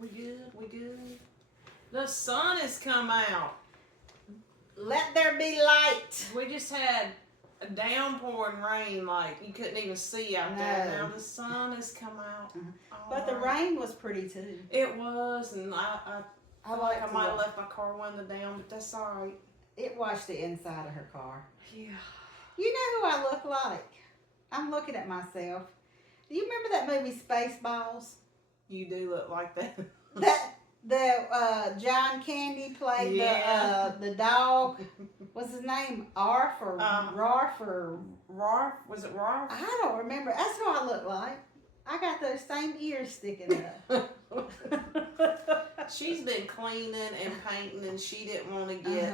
We good. We good. The sun has come out. Let there be light. We just had a downpouring rain, like you couldn't even see out there. No. Now the sun has come out. But the rain was pretty too. It was, and I like I might have left my car window down, but that's all right. It washed the inside of her car. Yeah. You know who I look like? I'm looking at myself. Do you remember that movie Spaceballs? You do look like that. The John Candy played the dog. What's his name? Arf or Rarf or Rarf? Was it Rarf? I don't remember. That's who I look like. I got those same ears sticking up. She's been cleaning and painting, and she didn't want to get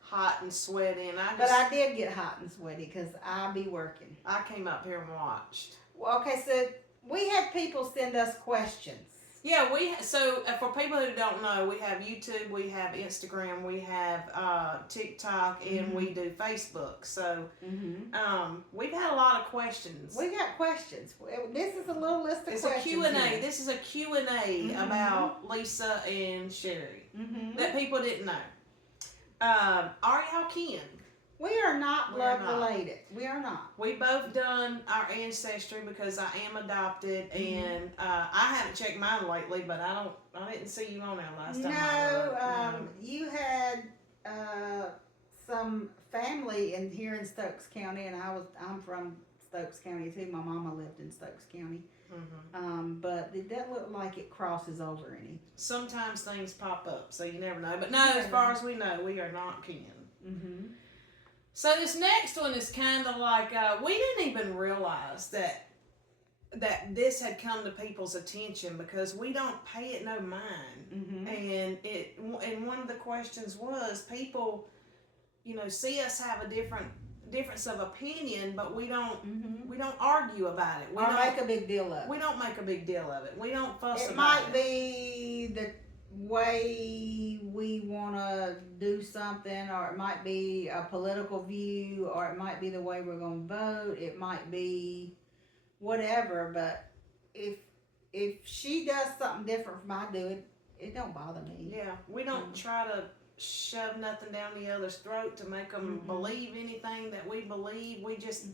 hot and sweaty. And but I did get hot and sweaty because I be working. I came up here and watched. Well, okay, so we had people send us questions. Yeah, so for people who don't know, we have YouTube, we have Instagram, we have TikTok, and we do Facebook. So we've had a lot of questions. We got questions. This is a little list of questions. It's a Q&A. This is a Q&A about Lisa and Sherry that people didn't know. Are y'all kin? We are not blood related. We are not. We both done our ancestry because I am adopted, and I haven't checked mine lately. But I didn't see you on there last time. No, you had some family here in Stokes County, and I'm from Stokes County too. My mama lived in Stokes County, but it doesn't look like it crosses over any. Sometimes things pop up, so you never know. But no, as far as we know, we are not kin. So this next one is kind of like we didn't even realize that this had come to people's attention because we don't pay it no mind. And one of the questions was people, see us have a difference of opinion, but we don't argue about it. We don't make a big deal of it. We don't make a big deal of it. We don't fuss about it. It might be the way we want to do something, or it might be a political view, or it might be the way we're going to vote. It might be whatever, but if she does something different from I do, it don't bother me. Yeah, we don't try to shove nothing down the other's throat to make them believe anything that we believe. We just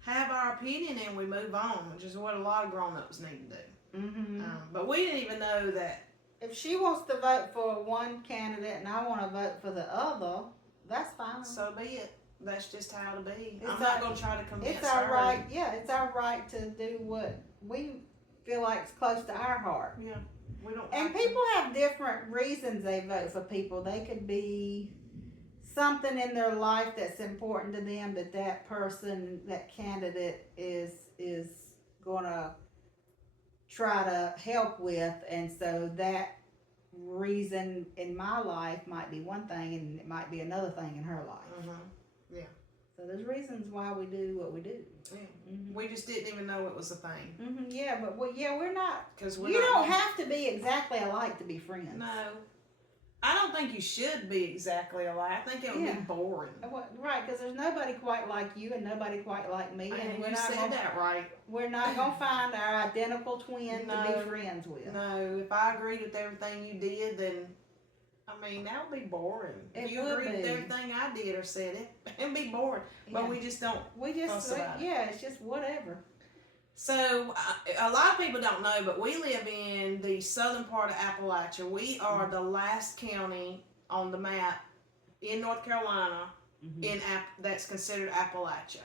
have our opinion and we move on, which is what a lot of grown-ups need to do. But we didn't even know that. If she wants to vote for one candidate and I want to vote for the other, that's fine. So be it. That's just how to be. I'm not going to try to convince It's our her. right. Yeah, it's our right to do what we feel like is close to our heart. Yeah, we don't. And people have different reasons they vote for people. They could be something in their life that's important to them that person, that candidate is going to try to help with, and so that reason in my life might be one thing and it might be another thing in her life. Yeah. So there's reasons why we do what we do. Yeah. We just didn't even know it was a thing. Yeah, but we're not. Because you don't have to be exactly alike to be friends. No. I don't think you should be exactly alike. I think it would be boring. Right, because there's nobody quite like you and nobody quite like me. And you said that right. We're not going to find our identical twin to be friends with. No, if I agreed with everything you did, then, that would be boring. If you agreed with everything I did or said, it'd be boring. But we just don't fuss about it. Yeah, it's just whatever. So, a lot of people don't know, but we live in the southern part of Appalachia. We are the last county on the map in North Carolina that's considered Appalachia.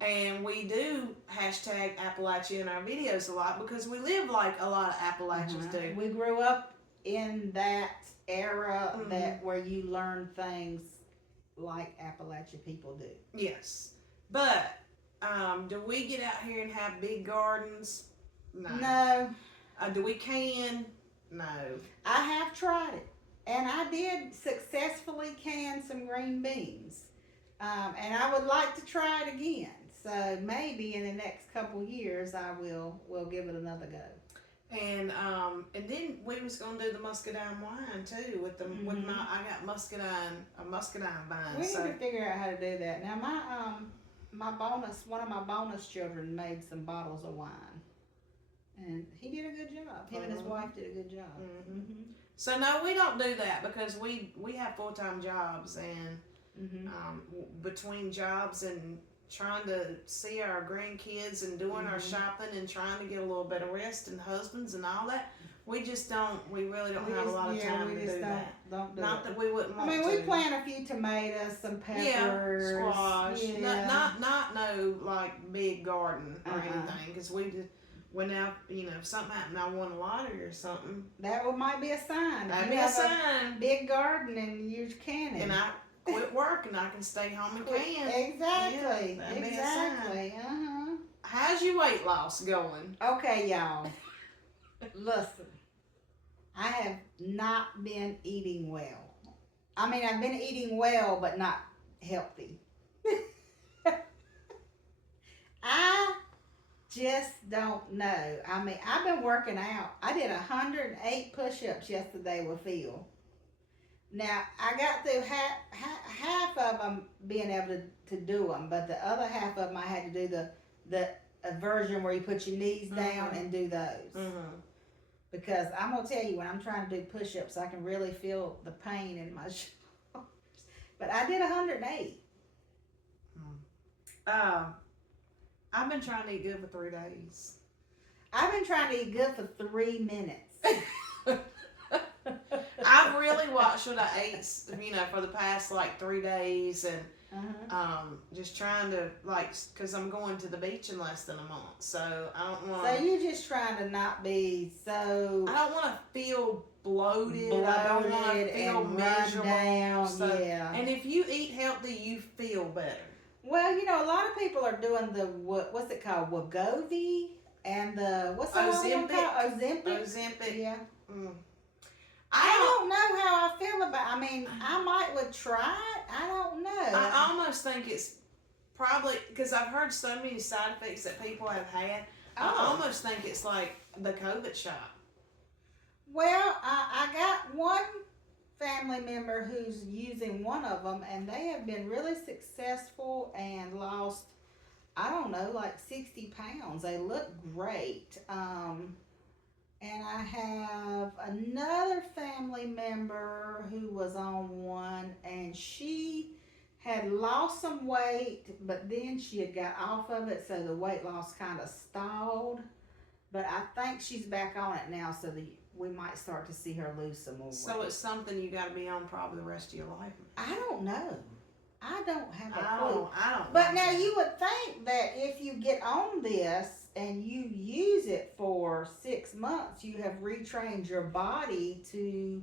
And we do hashtag Appalachia in our videos a lot because we live like a lot of Appalachians do. We grew up in that era where you learn things like Appalachia people do. Yes. But do we get out here and have big gardens? No. Do we can? No. I have tried it. And I did successfully can some green beans. And I would like to try it again. So maybe in the next couple years I will give it another go. And then we was gonna do the muscadine wine too with I got a muscadine vine. We need to figure out how to do that. Now one of my bonus children made some bottles of wine, and he did a good job. Him and his wife did a good job. Mm-hmm. So no, we don't do that because we have full-time jobs, and between jobs and trying to see our grandkids and doing our shopping and trying to get a little bit of rest and husbands and all that, we really don't have a lot of time to do that. Don't do Not it. that we wouldn't want to. I mean, we plant a few tomatoes, some peppers, squash. Yeah. Not no like big garden or anything, because we just went out. You know, if something happened, I won a lottery or something. That might be a sign. That'd be a sign. Big garden and you're canning. And I quit working. I can stay home and can. Exactly. Yeah, that'd be a Exactly. sign. How's your weight loss going? Okay, y'all. Listen, I have not been eating well. I mean, I've been eating well, but not healthy. I just don't know. I mean, I've been working out. I did 108 push-ups yesterday with Phil. Now, I got through half of them being able to do them, but the other half of them I had to do the version where you put your knees down and do those. Because I'm going to tell you, when I'm trying to do push-ups, I can really feel the pain in my shoulders. But I did 108. I've been trying to eat good for 3 days. I've been trying to eat good for 3 minutes. I've really watched what I ate, for the past 3 days, and just trying to because I'm going to the beach in less than a month, so I don't want. So you're just trying to not be so. I don't want to feel bloated. I don't want to feel miserable. Down. So, yeah. And if you eat healthy, you feel better. Well, a lot of people are doing the what's it called, Wegovy, and the what's the other one called? Ozempic. Yeah. I don't know how I feel about. I mean, I would try it. I don't know. I almost think it's probably because I've heard so many side effects that people have had. I almost think it's like the COVID shot. Well, I got one family member who's using one of them, and they have been really successful and lost, 60 pounds. They look great. And I have another family member who was on one, and she had lost some weight, but then she had got off of it, so the weight loss kind of stalled. But I think she's back on it now, so we might start to see her lose some more weight. So it's something you got to be on probably the rest of your life. I don't know. I don't have a clue. I don't. But now you would think that if you get on this and you use it for 6 months, you have retrained your body to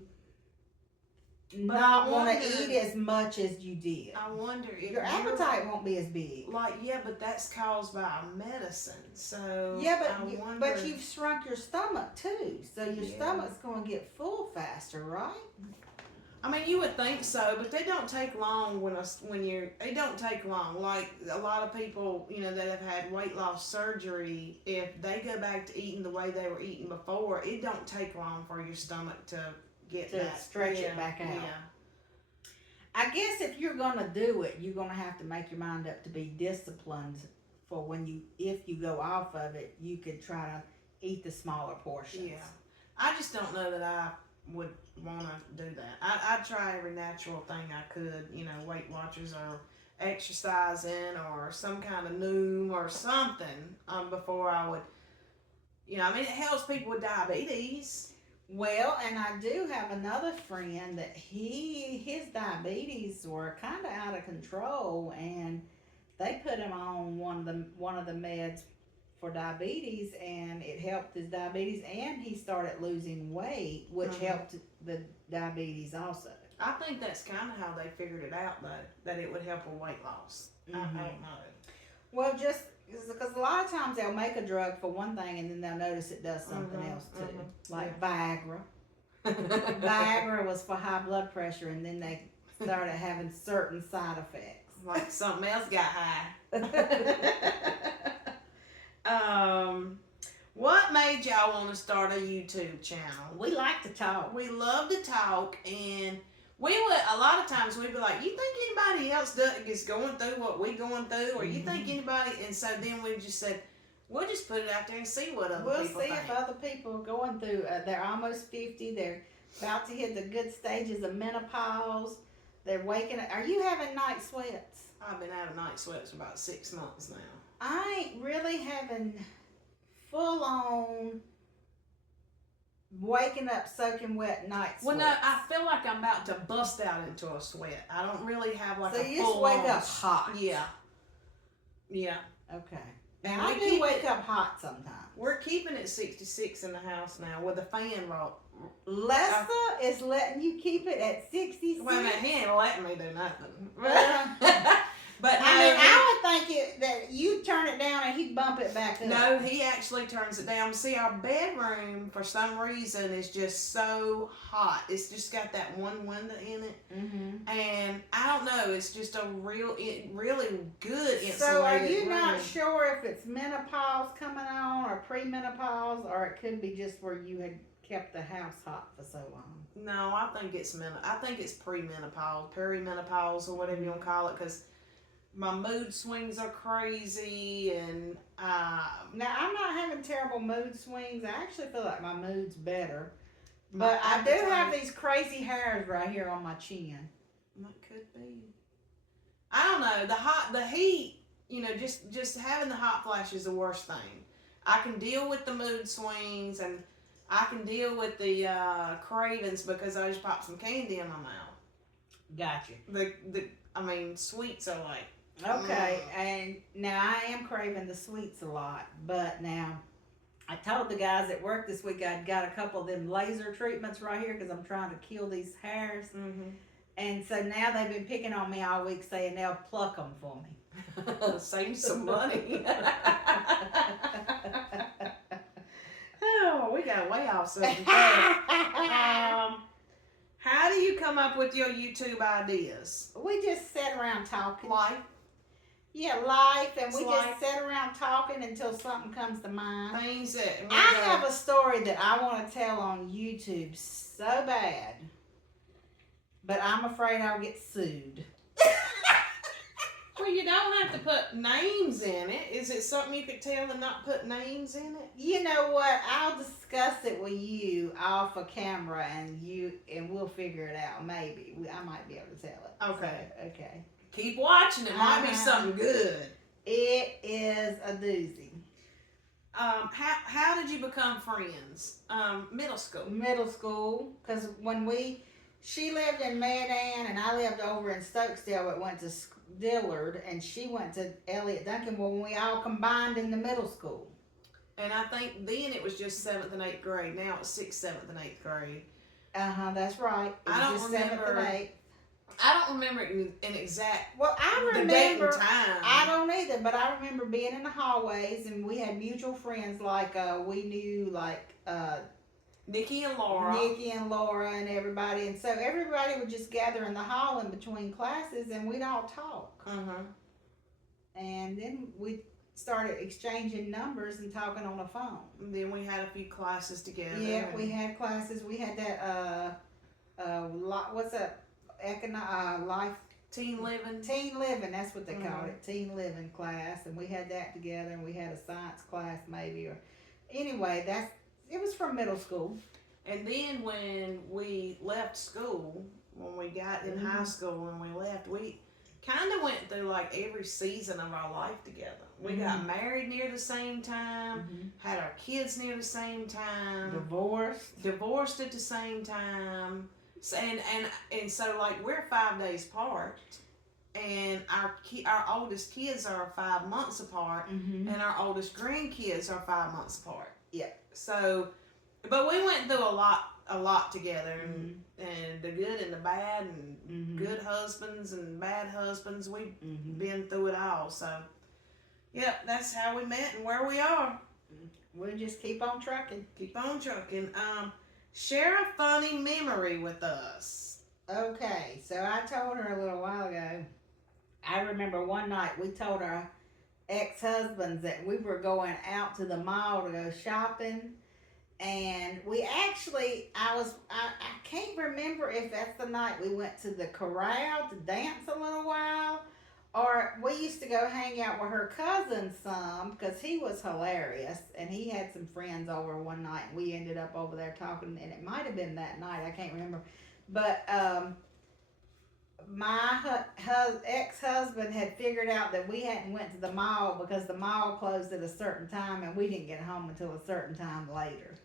not want to eat as much as you did. I wonder if your appetite won't be as big. But that's caused by medicine. So yeah, but you've shrunk your stomach too, so your stomach's going to get full faster, right? I mean, you would think so, but they don't take long they don't take long. Like a lot of people, that have had weight loss surgery, if they go back to eating the way they were eating before, it don't take long for your stomach to get that. Stretch it back out. Yeah. I guess if you're going to do it, you're going to have to make your mind up to be disciplined for if you go off of it, you could try to eat the smaller portions. Yeah. I just don't know that I would want to do that. I'd try every natural thing I could, Weight Watchers or exercising or some kind of Noom or something before I would, it helps people with diabetes. Well, and I do have another friend that his diabetes were kind of out of control, and they put him on one of the meds for diabetes, and it helped his diabetes, and he started losing weight, which helped the diabetes also. I think that's kind of how they figured it out, though, that it would help with weight loss. I don't know. Well, just because a lot of times they'll make a drug for one thing, and then they'll notice it does something else too, like Viagra. Viagra was for high blood pressure, and then they started having certain side effects. Like something else got high. What made y'all want to start a YouTube channel? We like to talk. We love to talk, and a lot of times we'd be like, you think anybody else is going through what we going through, or you think anybody, and so then we just said, We'll just put it out there and see what other We'll people see think. if other people are going through. They're almost 50. They're about to hit the good stages of menopause. They're waking up. Are you having night sweats? I've been out of night sweats for about 6 months now. I ain't really having full on waking up soaking wet night sweats. Well, no, I feel like I'm about to bust out into a sweat. I don't really have like so a you just full wake on. up hot. Yeah. Yeah. Okay. And I we do keep wake it, up hot sometimes. We're keeping it 66 in the house now with the fan roll. Lester is letting you keep it at 66. Wait a minute, he ain't letting me do nothing. But no, I mean, I would think that you turn it down and he'd bump it back up. no, he actually turns it down. See, our bedroom, for some reason, is just so hot. It's just got that one window in it. Mm-hmm. And I don't know, it's just a really good insulated So are you room. not sure if it's menopause coming on or premenopause, or it could be just where you had kept the house hot for so long? No, I think it's premenopause, perimenopause, or whatever you want to call it, because my mood swings are crazy, and Now, I'm not having terrible mood swings. I actually feel like my mood's better. But I do have these crazy hairs right here on my chin. That could be. I don't know. The heat, just having the hot flash is the worst thing. I can deal with the mood swings, and I can deal with the cravings because I just pop some candy in my mouth. Gotcha. Sweets are like. Okay, and now I am craving the sweets a lot, but now I told the guys at work this week I'd got a couple of them laser treatments right here because I'm trying to kill these hairs. Mm-hmm. And so now they've been picking on me all week saying they'll pluck them for me. Save some money. Oh, we got way off subject. How do you come up with your YouTube ideas? We just sat around talking. Life? Yeah, life, and we Life. just sat around talking until something comes to mind. Things that I have a story that I want to tell on YouTube so bad, but I'm afraid I'll get sued. Well, you don't have to put names in it. Is it something you could tell and not put names in it? You know what? I'll discuss it with you off of camera, and we'll figure it out. Maybe I might be able to tell it. Okay. So, okay. Keep watching. It might be something good. It is a doozy. How did you become friends? Middle school. Middle school, because she lived in Medan and I lived over in Stokesdale, but went to Dillard, and she went to Elliott Duncan. Well, when we all combined in the middle school. And I think then it was just 7th and 8th grade. Now it's 6th, 7th, and 8th grade. That's right. It was I don't just remember. 7th and 8th. I don't remember an exact. Well, I the date and remember. time. I don't either, but I remember being in the hallways, and we had mutual friends like we knew Nikki and Laura. Nikki and Laura and everybody, and so everybody would just gather in the hall in between classes, and we'd all talk. Mm-hmm. And then we started exchanging numbers and talking on the phone. And then we had a few classes together. Yeah, we had classes. We had that what's that? Life Teen living. Teen living, that's what they called it. Teen living class, and we had that together, and we had a science class maybe, or anyway, it was from middle school. And then when we left school, when we got in high school and we left, we kind of went through like every season of our life together. We got married near the same time, had our kids near the same time, divorced at the same time. So, and so like we're 5 days apart, and our oldest kids are 5 months apart, and our oldest grandkids are 5 months apart. Yeah. So, but we went through a lot together, and the good and the bad, and good husbands and bad husbands. We've been through it all. So, yep, that's how we met and where we are. We'll just keep on trucking. Keep on trucking. Share a funny memory with us. Okay, so I told her a little while ago, I remember one night we told our ex-husbands that we were going out to the mall to go shopping, and we actually, I can't remember if that's the night we went to the corral to dance a little while, Or we used to go hang out with her cousin some because he was hilarious and he had some friends over one night and we ended up over there talking and it might have been that night, I can't remember. But my ex-husband had figured out that we hadn't went to the mall because the mall closed at a certain time and we didn't get home until a certain time later.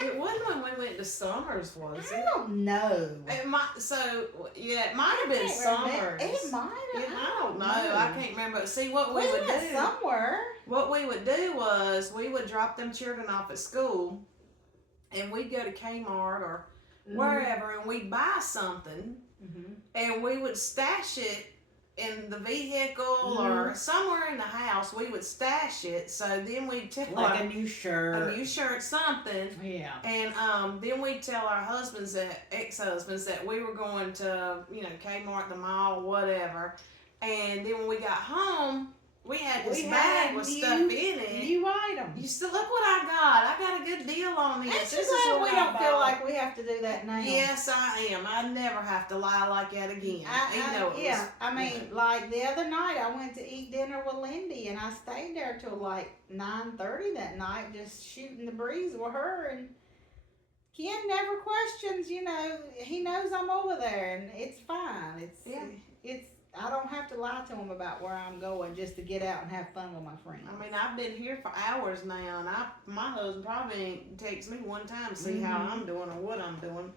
It wasn't when we went to Summers, was I it? don't know. It might have been Summers. It might have. I don't know. I can't remember. See, what we We would went do. somewhere. What we would do was we would drop them children off at school, and we'd go to Kmart or wherever, and we'd buy something, and we would stash it in the vehicle or somewhere in the house. We would stash it, so then we'd tell Like a new shirt. something. Yeah. And then we'd tell our ex-husbands that we were going to, Kmart, the mall, whatever. And then when we got home, we had this bag with stuff in it. New item. You still look what I got. I got a good deal on this. Ain't This you is glad what we I don't feel bought. like we have to do that now? Yes, I am. I never have to lie like that again. I mean, like the other night, I went to eat dinner with Lindy, and I stayed there till like 9:30 that night, just shooting the breeze with her. And Ken never questions. He knows I'm over there, and it's fine. It's. I don't have to lie to him about where I'm going just to get out and have fun with my friends. I mean, I've been here for hours now, and my husband probably ain't texts me one time to see how I'm doing or what I'm doing.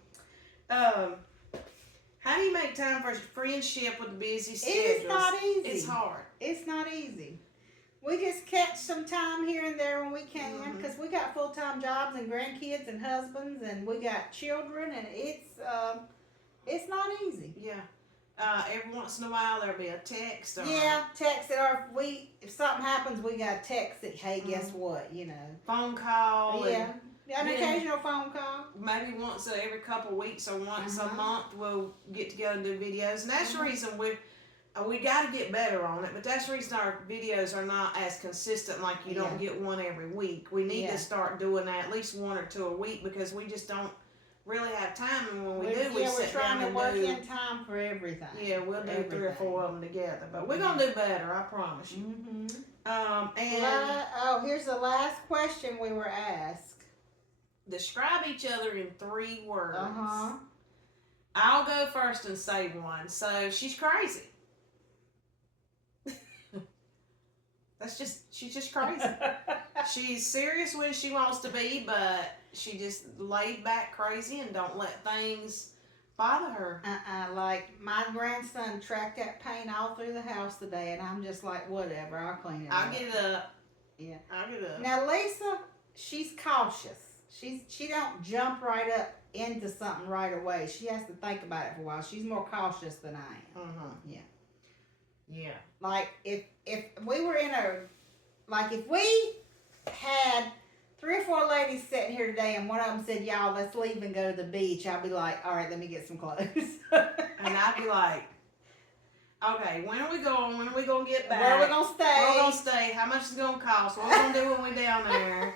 How do you make time for friendship with a busy schedule? It's not easy. It's hard. It's not easy. We just catch some time here and there when we can, because we got full-time jobs and grandkids and husbands, and we got children, and it's not easy. Yeah. Every once in a while there'll be a text or text it, or if something happens, we got to text it. Hey, guess what? phone call. Yeah, an then- occasional phone call. Maybe once every couple weeks or once a month we'll get together and do videos, and that's the reason we got to get better on it. But that's the reason our videos are not as consistent. Like you don't get one every week. We need to start doing that at least one or two a week because we just don't really have time, and when we do, we sit we're trying down to work and do. in time for everything. Yeah, we'll do 3 or 4 of them together, but we're gonna do better. I promise you. And here's the last question we were asked. describe each other in 3 words. Uh-huh. I'll go first and say one. So she's crazy. She's just crazy. She's serious when she wants to be, but she just laid back crazy and don't let things bother her. Like my grandson tracked that paint all through the house today, and I'm just like, whatever, I'll clean it up. I'll get it up. Yeah. I'll get it up. Now Lisa, she's cautious. She don't jump right up into something right away. She has to think about it for a while. She's more cautious than I am. Yeah. Yeah. Like if we were if we had 3 or 4 ladies sitting here today and one of them said, y'all, let's leave and go to the beach, I'll be like, all right, let me get some clothes. And I'd be like, okay, when are we going? When are we going to get back? Where are we going to stay? Where are we going to stay? How much is it going to cost? What are we going to do when we're down there?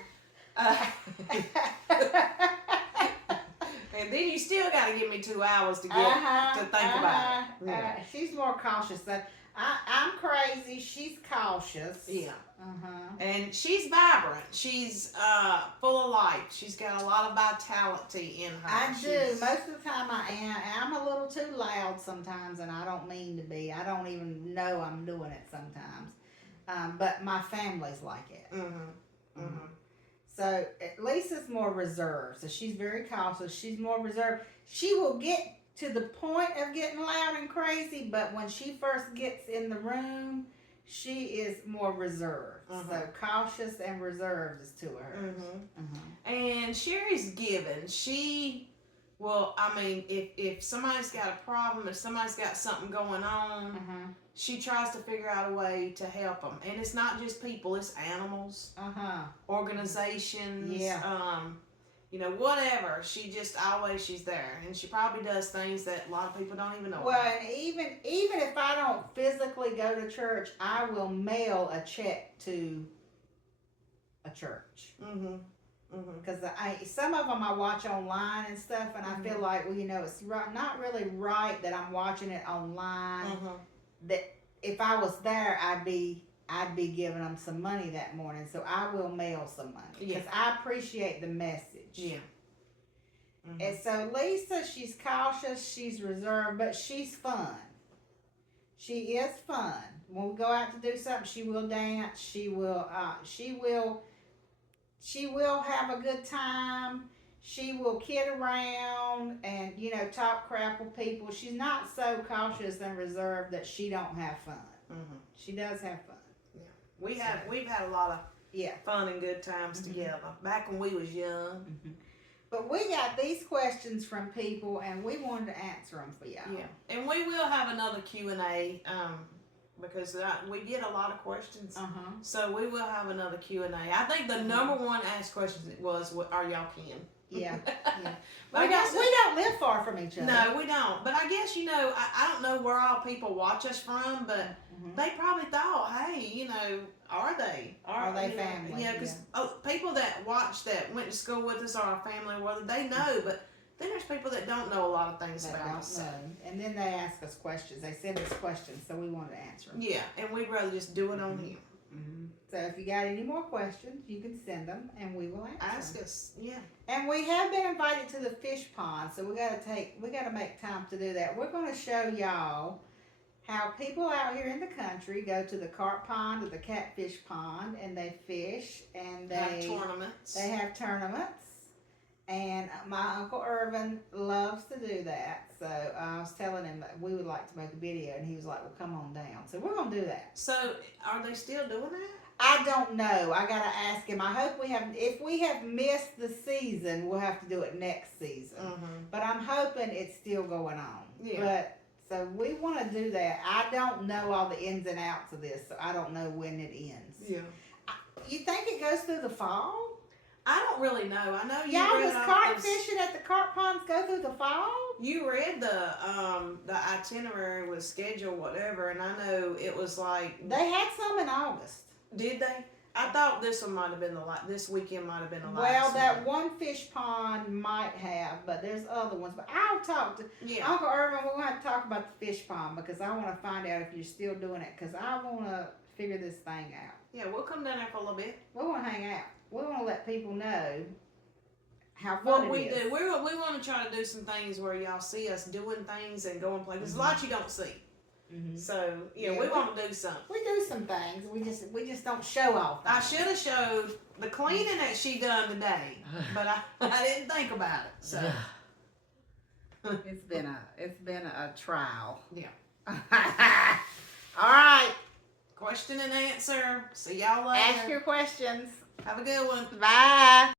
And then you still got to give me 2 hours to get to think about it. Yeah. She's more cautious. I'm crazy. She's cautious. Yeah. And she's vibrant. She's full of life. She's got a lot of vitality in her. I do. Most of the time I am. I'm a little too loud sometimes, and I don't mean to be. I don't even know I'm doing it sometimes. But my family's like it. So Lisa's more reserved. So she's very cautious. She's more reserved. She will get to the point of getting loud and crazy, but when she first gets in the room, she is more reserved. So cautious and reserved is 2 of hers. And Sherry's given. She will, if somebody's got a problem, if somebody's got something going on, she tries to figure out a way to help them. And it's not just people, it's animals, organizations, whatever. She's there. And she probably does things that a lot of people don't even know Well, about. and even if I don't physically go to church, I will mail a check to a church. Because some of them I watch online and stuff, and I feel like, it's not really right that I'm watching it online. That if I was there, I'd be giving them some money that morning. So I will mail some money because I appreciate the message. Yeah. Mm-hmm. And so Lisa, she's cautious, she's reserved, but she's fun. She is fun. When we go out to do something, she will dance. She will have a good time. She will kid around and, talk crap with people. She's not so cautious and reserved that she don't have fun. Mm-hmm. She does have fun. Yeah. We've had a lot of fun and good times together back when we was young. Mm-hmm. But we got these questions from people, and we wanted to answer them for y'all. Yeah, and we will have another Q&A because we get a lot of questions. So we will have another Q&A. I think the number one asked question was, "Are y'all kin?" Yeah. But we don't live far from each other. No, we don't. But I guess I don't know where all people watch us from, but they probably thought, hey, are they family? Yeah, because people that watch that went to school with us are our family, whether they know, but then there's people that don't know a lot of things about us. And then they ask us questions. They send us questions, so we wanted to answer them. Yeah, and we'd rather just do it on here. So if you got any more questions, you can send them, and we will Ask them. us, yeah. And we have been invited to the fish pond, so we got to make time to do that. We're going to show y'all how people out here in the country go to the carp pond or the catfish pond, and they fish, and they have tournaments. They have tournaments. And my Uncle Irvin loves to do that. So I was telling him that we would like to make a video, and he was like, well, come on down. So we're going to do that. So are they still doing that? I don't know. I got to ask him. I hope if we have missed the season, we'll have to do it next season. But I'm hoping it's still going on. Yeah. But so we want to do that. I don't know all the ins and outs of this, so I don't know when it ends. Yeah. You think it goes through the fall? I don't really know. I know you Y'all read was carp fishing at the carp ponds go through the fall? You read the itinerary with schedule, whatever, and I know it was like They had some in August. Did they? I thought this one might have been this weekend might have been the last. Well, that one fish pond might have, but there's other ones. But I'll talk to Uncle Irvin. We're going to have to talk about the fish pond because I want to find out if you're still doing it because I want to figure this thing out. Yeah, we'll come down there for a little bit. We want to hang out. We want to let people know how fun what it we is. do. We want to try to do some things where y'all see us doing things and going places. There's a lot you don't see. So we want to do something. We do some things. We just don't show off. I should have showed the cleaning that she done today, but I didn't think about it. So it's been a trial. Yeah. All right. Question and answer. See y'all later. Ask your questions. Have a good one. Bye.